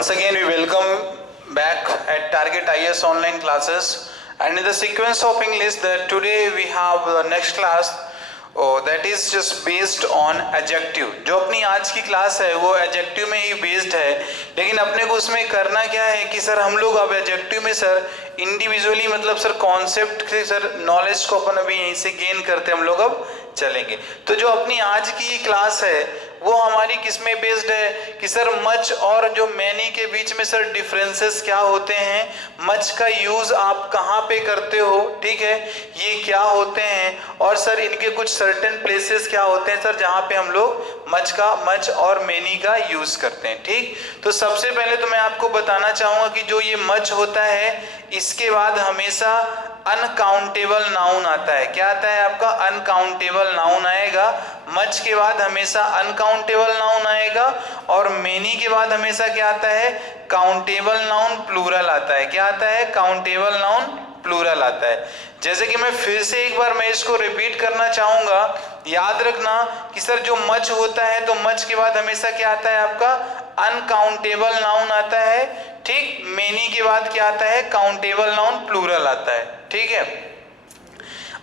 Once again, we welcome back at Target IS online classes, and in the sequence of English that today we have the next class that is just based on adjective. जो अपनी आज की class है वो adjective में ही based है, लेकिन अपने को उसमें करना क्या है कि सर हम लोग अब adjective में सर इंडिविजुअली मतलब सर कॉन्सेप्ट से सर नॉलेज को अपन अभी यहीं से गेन करते हम लोग अब चलेंगे। तो जो अपनी आज की क्लास है वो हमारी किस में बेस्ड है कि सर मच और जो मैनी के बीच में सर डिफरेंसेस क्या होते हैं, मच का यूज आप कहाँ पे करते हो, ठीक है, ये क्या होते हैं, और सर इनके कुछ सर्टेन प्लेसेस क्या होते हैं सर जहाँ पे हम लोग मच और मैनी का यूज करते हैं। ठीक, तो सबसे पहले तो मैं आपको बताना चाहूंगा कि जो ये मच होता है इसके बाद हमेशा अनकाउंटेबल नाउन आता है। क्या आता है आपका? अनकाउंटेबल नाउन आएगा। मच के बाद हमेशा अनकाउंटेबल नाउन आएगा और मेनी के बाद हमेशा क्या आता है? काउंटेबल नाउन प्लूरल आता है। क्या आता है? काउंटेबल नाउन प्लूरल आता है। जैसे कि मैं फिर से एक बार मैं इसको रिपीट करना चाहूंगा, याद रखना कि सर जो मच होता है तो मच के बाद हमेशा क्या आता है आपका? अनकाउंटेबल नाउन आता है। ठीक, मेनी के बाद क्या आता है? काउंटेबल नाउन प्लूरल आता है। ठीक है,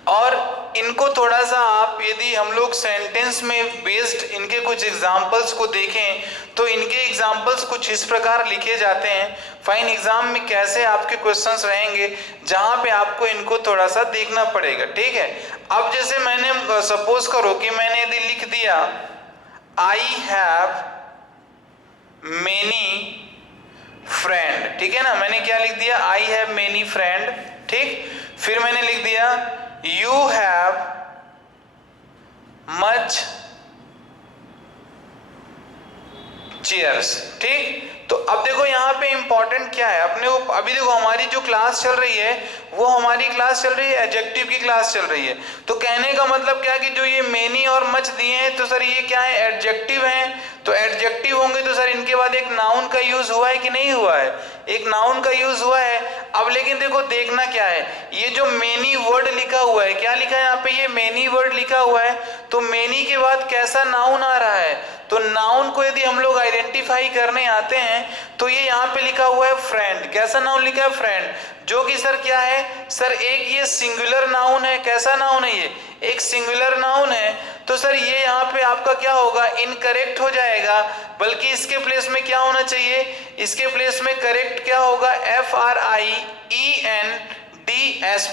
और इनको थोड़ा सा आप यदि हम लोग सेंटेंस में बेस्ड इनके कुछ एग्जाम्पल्स को देखें तो इनके एग्जाम्पल्स कुछ इस प्रकार लिखे जाते हैं। फाइन एग्जाम में कैसे आपके क्वेश्चंस रहेंगे जहां पे आपको इनको थोड़ा सा देखना पड़ेगा। ठीक है, अब जैसे मैंने सपोज करो कि मैंने यदि लिख दिया आई हैव मेनी फ्रेंड, ठीक है ना, मैंने क्या लिख दिया? I have many friend. ठीक, फिर मैंने लिख दिया यू हैव मच चेयर्स। ठीक, तो अब देखो यहाँ पे इंपॉर्टेंट क्या है अपने को, अभी देखो हमारी जो क्लास चल रही है वो हमारी क्लास चल रही है एडजेक्टिव की क्लास चल रही है। तो कहने का मतलब क्या है कि जो ये मेनी और मच दिए हैं तो सर ये क्या है? एडजेक्टिव हैं। तो एडजेक्टिव होंगे तो सर इनके बाद एक नाउन का यूज हुआ है कि नहीं हुआ है? एक नाउन का यूज हुआ है। अब लेकिन देखो देखना क्या है, ये जो मेनी वर्ड लिखा हुआ है, क्या लिखा है यहाँ पे? ये मेनी वर्ड लिखा हुआ है। तो मेनी के बाद कैसा नाउन आ रहा है? तो नाउन को यदि हम लोग आइडेंटिफाई करने आते हैं तो ये यहाँ पे लिखा हुआ है फ्रेंड। कैसा नाउन लिखा है? फ्रेंड, जो कि सर क्या है? सर एक ये सिंगुलर नाउन है। कैसा नाउन है? ये एक सिंगुलर नाउन है। तो सर ये यहाँ पे आपका क्या होगा? इनकरेक्ट हो जाएगा, बल्कि इसके प्लेस में क्या होना चाहिए? इसके प्लेस में करेक्ट क्या होगा? FRIENDS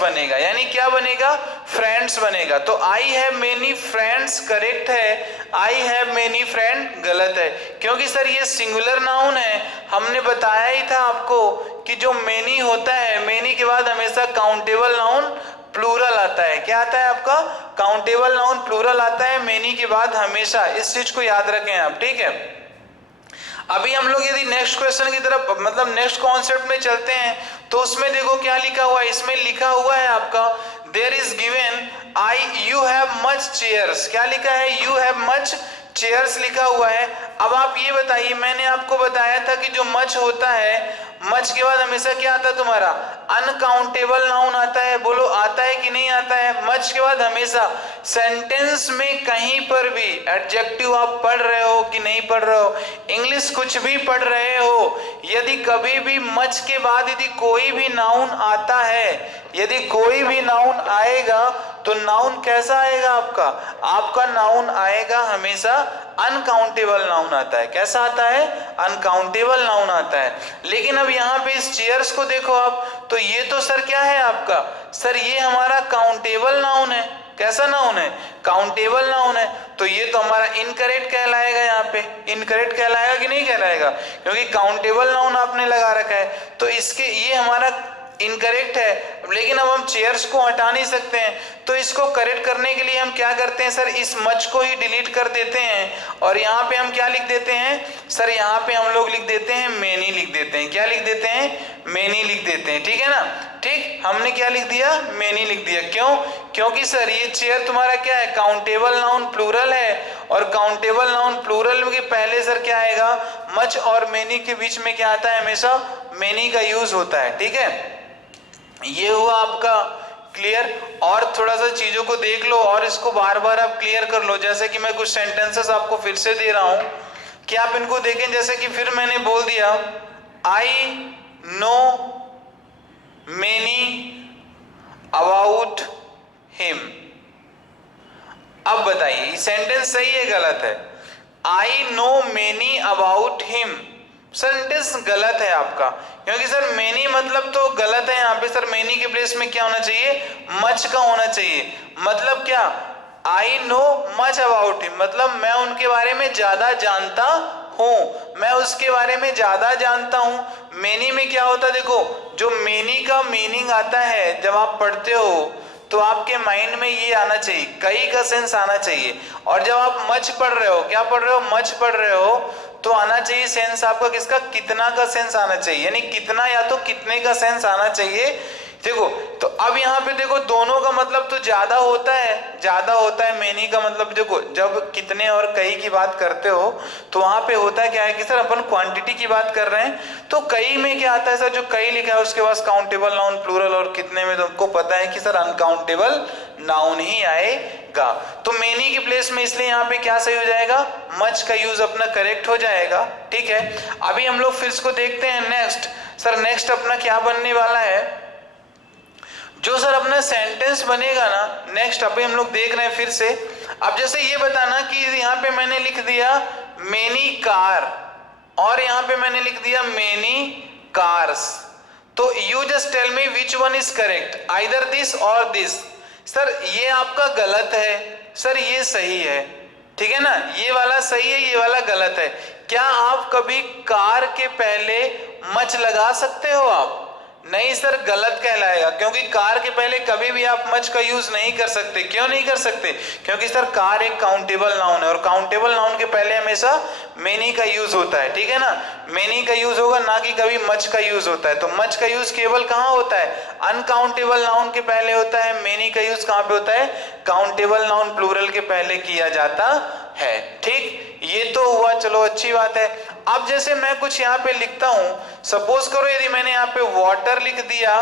बनेगा, यानी क्या बनेगा? फ्रेंड्स बनेगा। तो I have many friends correct है, आई हैव मेनी फ्रेंड गलत है, क्योंकि सर ये सिंगुलर नाउन है। हमने बताया ही था आपको कि जो मेनी होता है, मेनी के बाद हमेशा काउंटेबल नाउन प्लूरल आता है। क्या आता है आपका? काउंटेबल नाउन प्लूरल आता है मेनी के बाद हमेशा। इस चीज को याद रखें आप। ठीक है, अभी हम लोग यदि नेक्स्ट क्वेश्चन की तरफ मतलब नेक्स्ट कॉन्सेप्ट में चलते हैं तो उसमें देखो क्या लिखा हुआ है। इसमें लिखा हुआ है आपका there is given you have much chairs. क्या लिखा है? यू हैव मच चेयर्स लिखा हुआ है। अब आप ये बताइए, मैंने आपको बताया था कि जो मच होता है, मच के बाद हमेशा क्या आता है तुम्हारा? अनकाउंटेबल नाउन आता है। बोलो आता है कि नहीं आता है? मच के बाद हमेशा सेंटेंस में कहीं पर भी एडजेक्टिव आप पढ़ रहे हो कि नहीं पढ़ रहे हो, इंग्लिश कुछ भी पढ़ रहे हो, यदि कभी भी मच के बाद यदि कोई भी नाउन आता है, यदि कोई भी नाउन आएगा तो नाउन कैसा आएगा आपका? आपका नाउन आएगा हमेशा अनकाउंटेबल नाउन आता है। कैसा आता है? अनकाउंटेबल नाउन आता है। लेकिन अब यहाँ पे इस चेयर्स को देखो आप, तो ये तो सर क्या है आपका? सर ये हमारा काउंटेबल नाउन है। कैसा नाउन है? काउंटेबल नाउन है। तो ये तो हमारा इनकरेक्ट कहलाएगा। यहाँ पे इनकरेक्ट कहलाएगा कि नहीं कहलाएगा? क्योंकि काउंटेबल नाउन आपने लगा रखा है, तो इसके ये हमारा इनकरेक्ट है। लेकिन अब हम चेयर्स को हटा नहीं सकते हैं, तो इसको करेक्ट करने के लिए हम क्या करते हैं सर? इस मच को ही डिलीट कर देते हैं और यहाँ पे हम क्या लिख देते हैं सर? यहाँ पे हम लोग लिख देते हैं मेनी लिख देते हैं। क्या लिख देते हैं? मेनी लिख देते हैं। ठीक है ना? ठीक, हमने क्या लिख दिया? मेनी लिख दिया। क्यों? क्योंकि सर ये चेयर तुम्हारा क्या है? काउंटेबल नाउन प्लूरल है, और काउंटेबल नाउन प्लूरल के पहले सर क्या आएगा? मच और मेनी के बीच में क्या आता है? हमेशा मेनी का यूज होता है। ठीक है, ये हुआ आपका क्लियर। और थोड़ा सा चीजों को देख लो और इसको बार बार आप क्लियर कर लो। जैसे कि मैं कुछ सेंटेंसेस आपको फिर से दे रहा हूं कि आप इनको देखें। जैसे कि फिर मैंने बोल दिया I know many about him. अब बताइए सेंटेंस सही है गलत है? I know many about him, sentence गलत है आपका, क्योंकि सर मेनी मतलब तो गलत है यहाँ पे सर। मेनी के प्लेस में क्या होना चाहिए? मच का होना चाहिए। मतलब क्या? I know much about him, मतलब मैं उनके बारे में ज्यादा जानता हूं, मैं उसके बारे में ज्यादा जानता हूं। मेनी में क्या होता है? देखो, जो मेनी का मीनिंग आता है जब आप पढ़ते हो तो आपके माइंड में ये आना चाहिए, कई का सेंस आना चाहिए। और जब आप मच पढ़ रहे हो, क्या पढ़ रहे हो? मच पढ़ रहे हो, तो आना चाहिए सेंस आपका किसका? कितना का सेंस आना चाहिए, यानी कितना या तो कितने का सेंस आना चाहिए। देखो, तो अब यहाँ पे देखो दोनों का मतलब तो ज्यादा होता है, ज्यादा होता है। मेनी का मतलब देखो, जब कितने और कई की बात करते हो तो वहां पे होता क्या है कि सर अपन क्वांटिटी की बात कर रहे हैं, तो कई में क्या आता है सर? जो कई लिखा है उसके पास काउंटेबल नाउन प्लूरल, और कितने में तुमको पता है कि सर अनकाउंटेबल नाउन ही आएगा। तो मेनी के प्लेस में इसलिए यहाँ पे क्या सही हो जाएगा? मच का यूज अपना करेक्ट हो जाएगा। ठीक है, अभी हम लोग फिर इसको देखते हैं नेक्स्ट। सर नेक्स्ट अपना क्या बनने वाला है? जो सर अपना सेंटेंस बनेगा ना नेक्स्ट, अभी हम लोग देख रहे हैं फिर से। अब जैसे ये बताना कि यहाँ पे मैंने लिख दिया मेनी कार, और यहाँ पे मैंने लिख दिया मेनी कार्स, तो you just tell me which one is correct, either this or this. Sir ये आपका गलत है, सर ये सही है, ठीक है ना? ये वाला सही है, ये वाला गलत है। क्या आप कभी कार के पहले मच लगा सकते हो आप? नहीं सर, गलत कहलाएगा, क्योंकि कार के पहले कभी भी आप मच का यूज नहीं कर सकते। क्यों नहीं कर सकते? क्योंकि सर कार एक काउंटेबल नाउन है, और काउंटेबल नाउन के पहले हमेशा मेनी का यूज होता है, ठीक है ना? मेनी का यूज होगा, ना कि कभी मच का यूज होता है। तो मच का यूज केवल कहाँ होता है? अनकाउंटेबल नाउन के पहले होता है। मेनी का यूज कहाँ पे होता है? काउंटेबल नाउन प्लूरल के पहले किया जाता है। ठीक, ये तो हुआ, चलो अच्छी बात है। अब जैसे मैं कुछ यहाँ पे लिखता हूं, सपोज करो यदि मैंने यहाँ पे वाटर लिख दिया,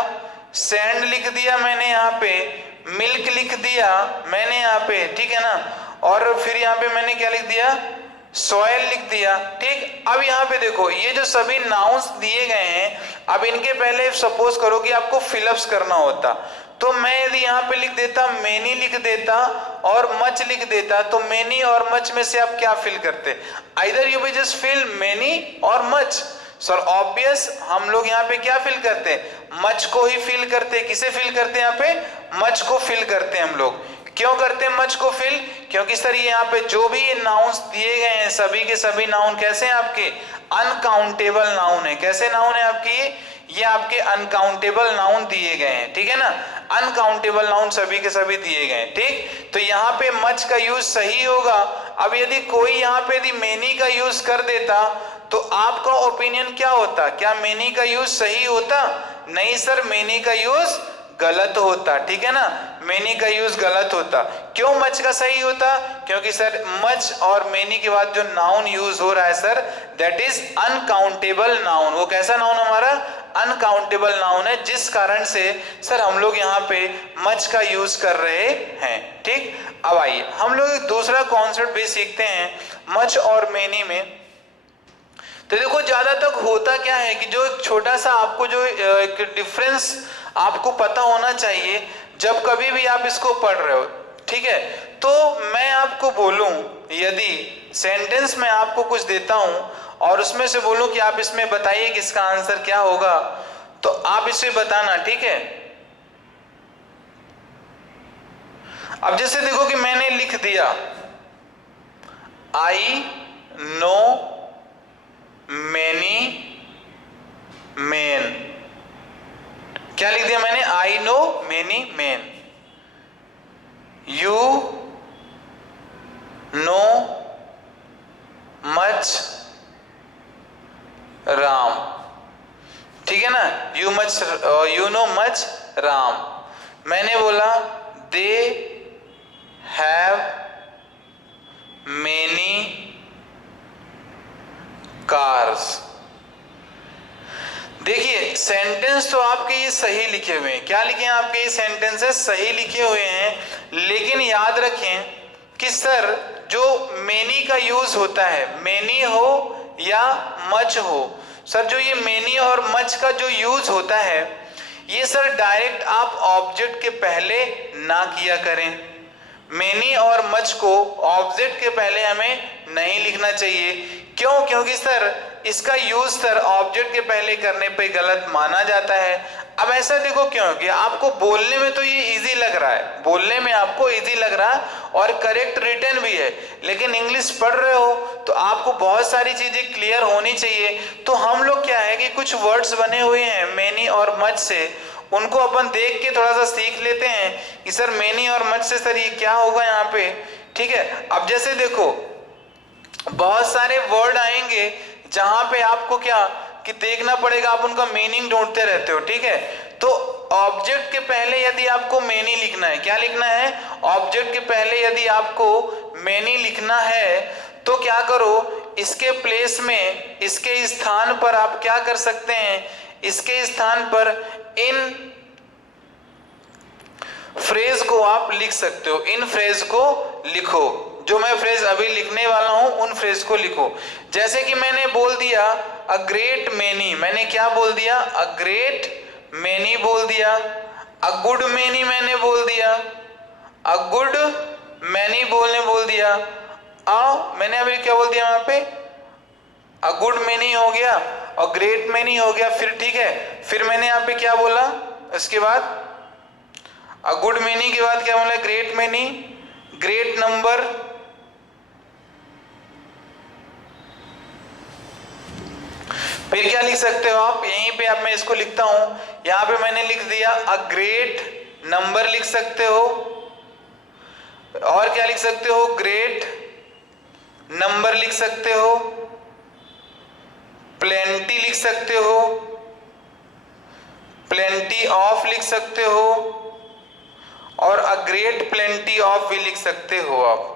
सैंड लिख दिया मैंने यहाँ पे, मिल्क लिख दिया मैंने यहाँ पे, ठीक है ना? और फिर यहाँ पे मैंने क्या लिख दिया? सॉयल लिख दिया। ठीक, अब यहाँ पे देखो ये जो सभी नाउन्स दिए गए हैं, अब इनके पहले सपोज करो कि आपको फिलअप्स करना होता, तो मैं यदि यहाँ पे लिख देता मेनी लिख देता और मच लिख देता, तो मेनी और मच में से आप क्या फिल करते? Either you will just fill many or much. Sir obvious, हम लोग यहाँ पे क्या फिल करते हैं? मच को ही फिल करते हैं। किसे फिल करते हैं? यहाँ पे मच को फिल करते हैं हम लोग। क्यों करते हैं मच को फिल? क्योंकि सर ये यहाँ पे जो भी ये नाउन्स दिए गए हैं, सभी के सभी नाउन कैसे हैं आपके? अनकाउंटेबल नाउन है। कैसे नाउन है आपके? ये आपके अनकाउंटेबल नाउन दिए गए हैं, ठीक है ना? अनकाउंटेबल नाउन सभी के सभी दिए गए हैं। ठीक, तो यहाँ पे मच का यूज सही होगा। अब यदि कोई यहाँ पे यदि मेनी का यूज कर देता तो आपका ओपिनियन क्या होता? क्या मेनी का यूज सही होता? नहीं सर, मेनी का यूज गलत होता, ठीक है ना? मेनी का यूज गलत होता। क्यों मच का सही होता? क्योंकि सर मच और मेनी के बाद जो नाउन यूज हो रहा है sir, that is uncountable noun. वो कैसा नाउन हमारा? अनकाउंटेबल नाउन है, जिस कारण से सर हम लोग यहाँ पे मच का यूज कर रहे हैं। ठीक, अब आइए हम लोग एक दूसरा कॉन्सेप्ट भी सीखते हैं मच और मेनी में। तो देखो ज्यादा तक होता क्या है कि जो एक छोटा सा आपको जो एक डिफरेंस आपको पता होना चाहिए जब कभी भी आप इसको पढ़ रहे हो, ठीक है? तो मैं आपको बोलूं, यदि सेंटेंस में आपको कुछ देता हूं और उसमें से बोलूं कि आप इसमें बताइए कि इसका आंसर क्या होगा, तो आप इसे बताना, ठीक है? अब जैसे देखो कि मैंने लिख दिया आई नो मेनी मेन। क्या लिख दिया मैंने? I know many main. You know much Ram, ठीक है ना? You know much Ram. मैंने बोला दे हैव मेनी कार्स। देखिए सेंटेंस तो आपके ये सही लिखे हुए हैं। क्या लिखे हैं आपके? ये सेंटेंसेस सही लिखे हुए हैं, लेकिन याद रखें कि सर जो मेनी का यूज होता है, मेनी हो या मच हो, सर जो ये मेनी और मच का जो यूज होता है ये सर डायरेक्ट आप ऑब्जेक्ट के पहले ना किया करें। मेनी और मच को ऑब्जेक्ट के पहले हमें नहीं लिखना चाहिए। क्यों? क्योंकि सर इसका यूज सर ऑब्जेक्ट के पहले करने पे गलत माना जाता है। अब ऐसा देखो क्यों कि आपको बोलने में तो ये इजी लग रहा है, बोलने में आपको इजी लग रहा है और करेक्ट रिटन भी है, लेकिन इंग्लिश पढ़ रहे हो तो आपको बहुत सारी चीजें क्लियर होनी चाहिए। तो हम लोग क्या है कि कुछ वर्ड्स बने हुए हैं मेनी और मच से, उनको अपन देख के थोड़ा सा सीख लेते हैं कि सर मेनी और मच से सर ये क्या होगा यहाँ पे। ठीक है, अब जैसे देखो बहुत सारे वर्ड आएंगे जहां पे आपको क्या कि देखना पड़ेगा, आप उनका मीनिंग ढूंढते रहते हो। ठीक है, तो ऑब्जेक्ट के पहले यदि आपको मेनी लिखना है, क्या लिखना है? ऑब्जेक्ट के पहले यदि आपको मेनी लिखना है तो क्या करो, इसके प्लेस में, इसके स्थान पर आप क्या कर सकते हैं, इसके स्थान पर इन फ्रेज को आप लिख सकते हो। इन फ्रेज को लिखो, जो मैं फ्रेज अभी लिखने वाला हूं उन फ्रेज को लिखो। जैसे कि मैंने बोल दिया अ ग्रेट मेनी, मैंने क्या बोल दिया? अ ग्रेट मेनी बोल दिया। अ गुड मेनी मैंने बोल दिया, अ गुड मैनी बोल दिया। मैंने अभी क्या बोल दिया वहां पे? अ गुड मेनी हो गया और ग्रेट मेनी हो गया। फिर ठीक है, फिर मैंने यहाँ पे क्या बोला इसके बाद? अ गुड मेनी के बाद क्या बोला? ग्रेट मेनी, ग्रेट नंबर, फिर क्या लिख सकते हो आप? यहीं पे आप, मैं इसको लिखता हूं, यहां पे मैंने लिख दिया अ ग्रेट नंबर लिख सकते हो, और क्या लिख सकते हो? ग्रेट नंबर लिख सकते हो, प्लेंटी लिख सकते हो, प्लेंटी ऑफ लिख सकते हो, और अ ग्रेट प्लेंटी ऑफ भी लिख सकते हो आप।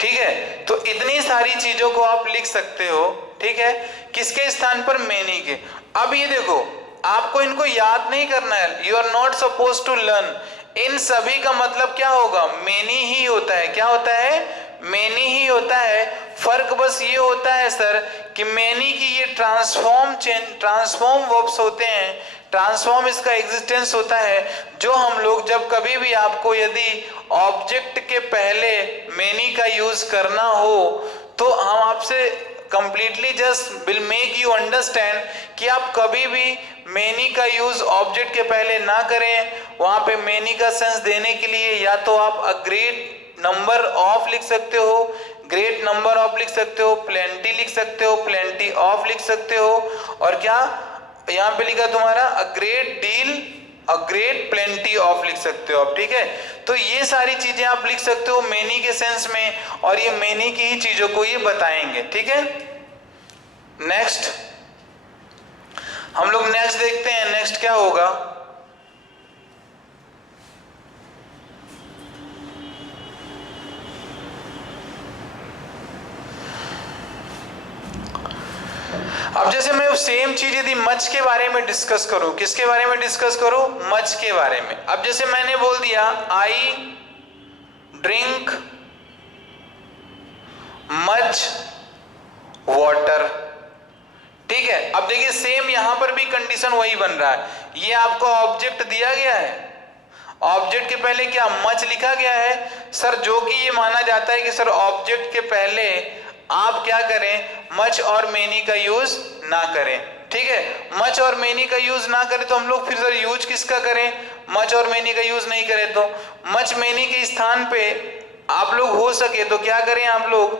ठीक है, तो इतनी सारी चीजों को आप लिख सकते हो। ठीक है, किसके स्थान पर? मेनी के। अब ये देखो आपको इनको याद नहीं करना है, you are not suppose to learn. इन सभी का मतलब क्या होगा? मेनी ही होता है। क्या होता है? मेनी ही होता है। फर्क बस ये होता है सर कि मेनी की ये ट्रांसफॉर्म वर्ब्स होते हैं, ट्रांसफॉर्म इसका एग्जिस्टेंस होता है, जो हम लोग जब कभी भी आपको यदि ऑब्जेक्ट के पहले मेनी का यूज करना हो तो हम आपसे completely just will make you understand कि आप कभी भी मेनी का यूज ऑब्जेक्ट के पहले ना करें। वहां पे मेनी का सेंस देने के लिए या तो आप अ ग्रेट नंबर ऑफ लिख सकते हो, ग्रेट नंबर ऑफ लिख सकते हो, प्लेंटी लिख सकते हो, प्लेंटी ऑफ लिख सकते हो, और क्या यहाँ पे लिखा तुम्हारा a great deal, a great plenty of लिख सकते हो आप। ठीक है, तो ये सारी चीजें आप लिख सकते हो मेनी के सेंस में, और ये मेनी की ही चीजों को ये बताएंगे। ठीक है, नेक्स्ट हम लोग नेक्स्ट देखते हैं, नेक्स्ट क्या होगा? अब जैसे मैं सेम चीज यदि मच के बारे में डिस्कस करूं, किसके बारे में डिस्कस करूं? मच के बारे में। अब जैसे मैंने बोल दिया आई ड्रिंक मच वाटर। ठीक है, अब देखिए सेम यहां पर भी कंडीशन वही बन रहा है। ये आपको ऑब्जेक्ट दिया गया है, ऑब्जेक्ट के पहले क्या मच लिखा गया है सर, जो कि ये माना जाता है कि सर ऑब्जेक्ट के पहले आप क्या करें? मच और मेनी का यूज ना करें। ठीक है, मच और मेनी का यूज ना करें तो हम लोग फिर सर यूज किसका करें? मच और मेनी का यूज नहीं करें तो मच मेनी के स्थान पे आप लोग हो सके तो क्या करें आप लोग?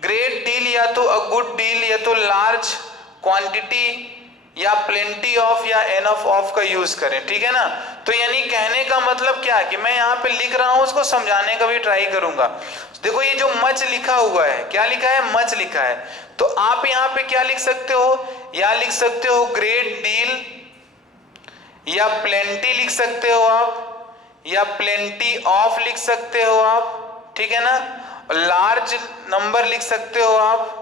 ग्रेट डील या तो अ गुड डील या तो लार्ज क्वांटिटी या प्लेंटी ऑफ या एनफ ऑफ का यूज करें। ठीक है ना, तो यानी कहने का मतलब क्या है कि मैं यहाँ पे लिख रहा हूं, उसको समझाने का भी ट्राई करूंगा। देखो ये जो मच लिखा हुआ है, क्या लिखा है? मच लिखा है, तो आप यहाँ पे क्या लिख सकते हो? या लिख सकते हो ग्रेट डील, या प्लेंटी लिख सकते हो आप, या प्लेंटी ऑफ लिख सकते हो आप। ठीक है ना, लार्ज नंबर लिख सकते हो आप,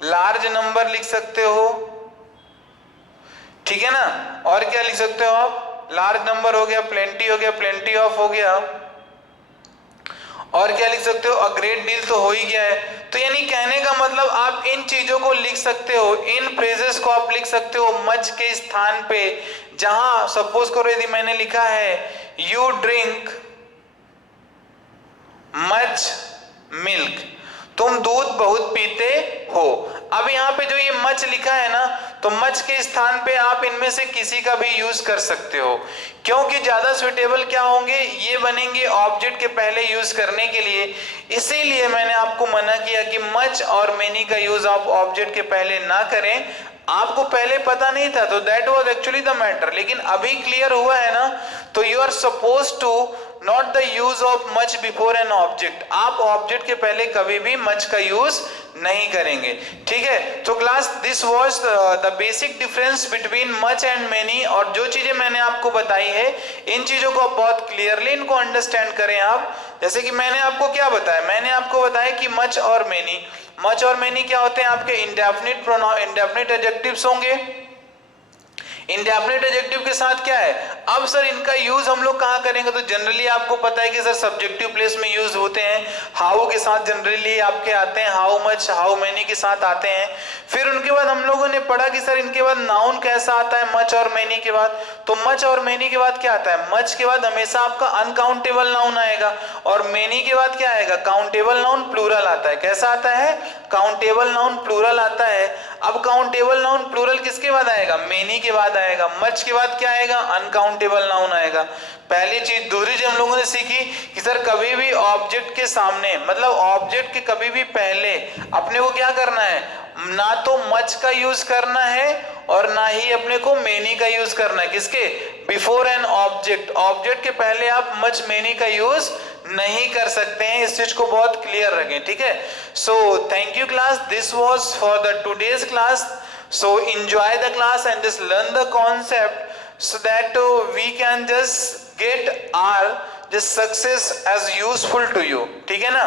लार्ज नंबर लिख सकते हो। ठीक है ना, और क्या लिख सकते हो आप? लार्ज नंबर हो गया, प्लेंटी हो गया, प्लेंटी ऑफ हो गया, और क्या लिख सकते हो, अ ग्रेट डील तो हो ही गया है। तो यानी कहने का मतलब आप इन चीजों को लिख सकते हो, इन फ्रेजेस को आप लिख सकते हो मच के स्थान पे, जहां सपोज करो यदि मैंने लिखा है यू ड्रिंक मच मिल्क, तुम दूध बहुत पीते हो। अब यहाँ पे जो ये मच लिखा है ना, तो मच के स्थान पे आप इनमें से किसी का भी यूज कर सकते हो, क्योंकि ज्यादा सुइटेबल क्या होंगे, ये बनेंगे ऑब्जेक्ट के पहले यूज करने के लिए। इसीलिए मैंने आपको मना किया कि मच और मेनी का यूज आप ऑब्जेक्ट के पहले ना करें। आपको पहले पता नहीं था तो that was actually the matter, लेकिन अभी क्लियर हुआ है ना, तो you are suppose to not the use of much before an object. आप ऑब्जेक्ट के पहले कभी भी मच का यूज नहीं करेंगे, ठीक है। तो class this was the basic difference between much and many, और जो चीजें मैंने आपको बताई है इन चीजों को बहुत क्लियरली इनको अंडरस्टैंड करें आप। जैसे कि मैंने आपको क्या बताया, मैंने आपको बताया कि मच और मेनी क्या होते हैं, आपके इंडेफिनिट एडजेक्टिव्स होंगे। इंडेफिनिट एडजेक्टिव के साथ क्या है, अब सर इनका यूज हम लोग कहाँ करेंगे, तो जनरली आपको पता है कि सर सब्जेक्टिव प्लेस में यूज होते हैं। हाउ के साथ जनरली आपके आते हैं, हाउ मच हाउ मेनी के साथ आते हैं। फिर उनके बाद हम लोगों ने पढ़ा कि सर इनके बाद नाउन कैसा आता है मच और मेनी के बाद, तो मच और मेनी के बाद क्या आता है, मच के बाद हमेशा आपका अनकाउंटेबल नाउन आएगा, और मेनी के बाद क्या आएगा, काउंटेबल नाउन प्लूरल आता है। कैसा आता है, काउंटेबल नाउन प्लूरल आता है। अब काउंटेबल नाउन प्लूरल किसके बाद आएगा, मेनी के बाद आएगा। मच के बाद क्या आएगा, अनकाउंटेबल नाउन आएगा। पहली चीज। दूसरी चीज हम लोगों ने सीखी कि सर कभी भी ऑब्जेक्ट के सामने, मतलब ऑब्जेक्ट के कभी भी पहले अपने को क्या करना है, ना तो मच का यूज करना है और ना ही अपने को मेनी का यूज करना है। किसके, बिफोर एन ऑब्जेक्ट, ऑब्जेक्ट के पहले आप मच मेनी का यूज नहीं कर सकते हैं। इस चीज को बहुत क्लियर रखें, ठीक है। So thank you class, this was for the today's class. So enjoy the class and just learn the concept so that we can just get our just success as useful to you, ठीक है ना।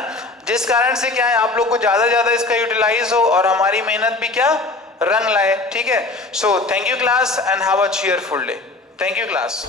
जिस कारण से क्या है, आप लोग को ज्यादा इसका यूटिलाइज हो और हमारी मेहनत भी क्या रंग लाए, ठीक है। So thank you class and have a cheerful day. Thank you class.